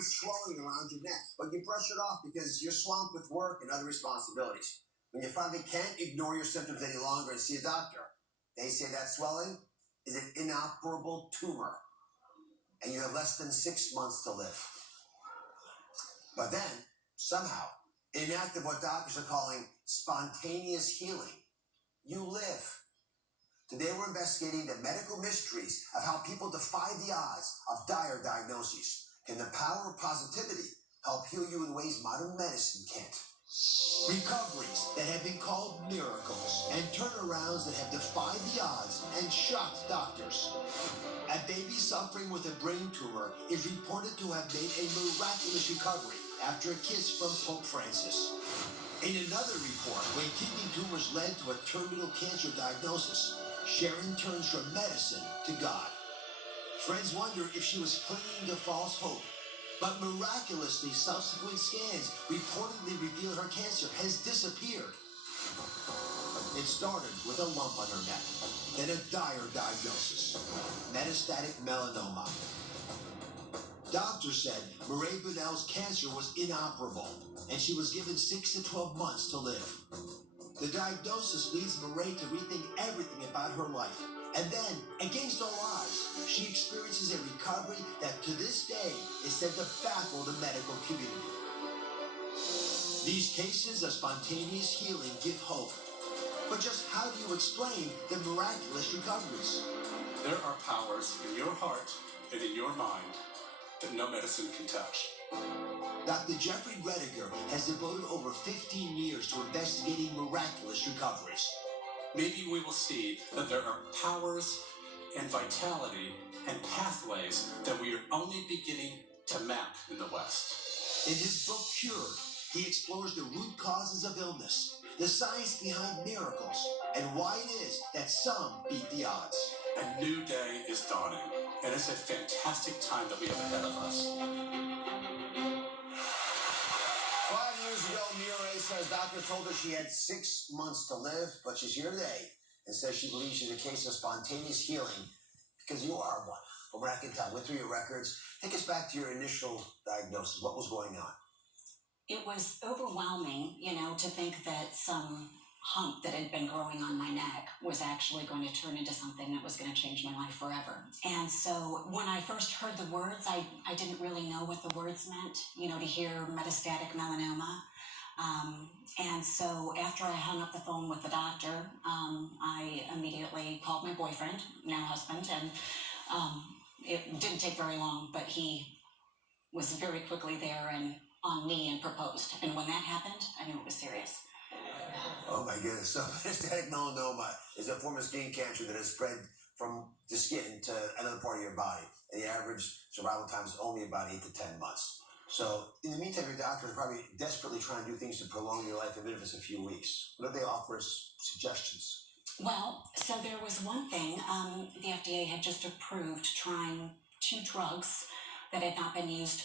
massive swelling around your neck, but you brush it off because you're swamped with work and other responsibilities. When you finally can't ignore your symptoms any longer and see a doctor, they say that swelling is an inoperable tumor, and you have less than 6 months to live. But then, somehow, in an act of what doctors are calling spontaneous healing, you live. Today we're investigating the medical mysteries of how people defy the odds of dire diagnoses. Can the power of positivity help heal you in ways modern medicine can't? Recoveries that have been called miracles and turnarounds that have defied the odds and shocked doctors. A baby suffering with a brain tumor is reported to have made a miraculous recovery after a kiss from Pope Francis. In another report, when kidney tumors led to a terminal cancer diagnosis, Sharon turns from medicine to God. Friends wonder if she was clinging to false hope, but miraculously, subsequent scans reportedly reveal her cancer has disappeared. It started with a lump on her neck, then a dire diagnosis, metastatic melanoma. Doctors said Mireille Bunnell's cancer was inoperable, and she was given 6 to 12 months to live. The diagnosis leads Mireille to rethink everything about her life. And then, against all odds, she experiences a recovery that to this day is said to baffle the medical community. These cases of spontaneous healing give hope. But just how do you explain the miraculous recoveries? There are powers in your heart and in your mind that no medicine can touch. Dr. Jeffrey Rediger has devoted over 15 years to investigating miraculous recoveries. Maybe we will see that there are powers and vitality and pathways that we are only beginning to map in the West. In his book, Cured, he explores the root causes of illness, the science behind miracles, and why it is that some beat the odds. A new day is dawning, and it's a fantastic time that we have ahead of us. 5 years ago, Mireille says doctor told her she had 6 months to live, but she's here today and says she believes she's a case of spontaneous healing because you are one. From what I can tell, went through your records. Take us back to your initial diagnosis. What was going on? It was overwhelming, to think that some hump that had been growing on my neck was actually going to turn into something that was going to change my life forever. And so when I first heard the words, I didn't really know what the words meant, to hear metastatic melanoma. And so after I hung up the phone with the doctor, I immediately called my boyfriend, now husband, and it didn't take very long, but he was very quickly there and on me and proposed. And when that happened, I knew it was serious. Oh my goodness. So metastatic melanoma is a form of skin cancer that has spread from the skin to another part of your body. And the average survival time is only about 8 to 10 months. So in the meantime, your doctors are probably desperately trying to do things to prolong your life, even if it's a few weeks. What do they offer as suggestions? Well, so there was one thing. The FDA had just approved trying 2 drugs that had not been used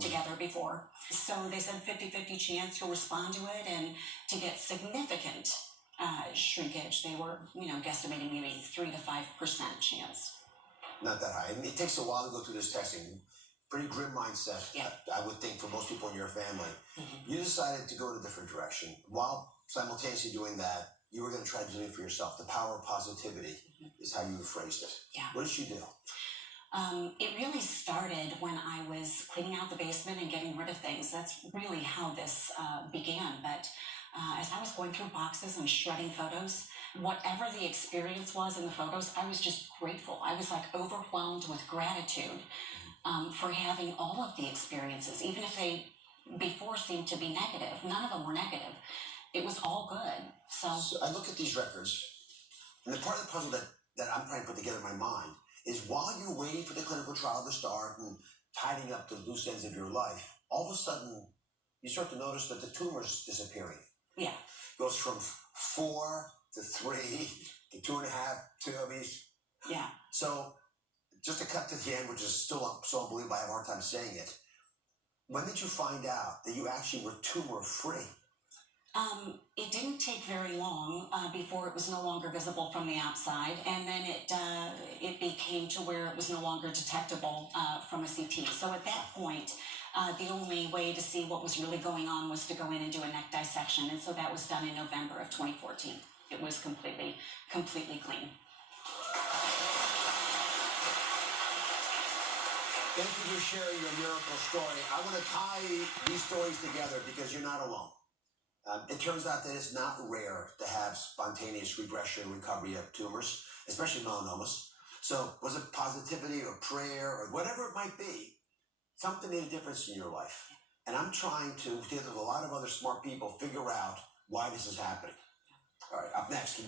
together before. So they said 50-50 chance to respond to it and to get significant shrinkage. They were, guesstimating maybe 3 to 5% chance. Not that high. I mean, it takes a while to go through this testing. Pretty grim mindset, Yeah. I would think, for most people in your family. Mm-hmm. You decided to go in a different direction. While simultaneously doing that, you were going to try to do it for yourself. The power of positivity is how you phrased it. Yeah. What did you do? It really started when I was cleaning out the basement and getting rid of things. That's really how this began. But as I was going through boxes and shredding photos, whatever the experience was in the photos, I was just grateful. I was overwhelmed with gratitude for having all of the experiences, even if they before seemed to be negative. None of them were negative. It was all good. So I look at these records, and the part of the puzzle that I'm trying to put together in my mind is while you're waiting for the clinical trial to start and tidying up the loose ends of your life, all of a sudden you start to notice that the tumor's disappearing. Yeah. It goes from 4 to 3 to 2.5 tumors. Yeah. So just to cut to the end, which is still so unbelievable, I have a hard time saying it. When did you find out that you actually were tumor free? It didn't take very long before it was no longer visible from the outside, and then it became to where it was no longer detectable from a CT. So at that point, The only way to see what was really going on was to go in and do a neck dissection, and so that was done in November of 2014. It was completely clean. Thank you for sharing your miracle story. I want to tie these stories together because you're not alone. It turns out that it's not rare to have spontaneous regression and recovery of tumors, especially melanomas. So was it positivity or prayer or whatever it might be, something made a difference in your life. And I'm trying to, together with a lot of other smart people, figure out why this is happening. All right, up next,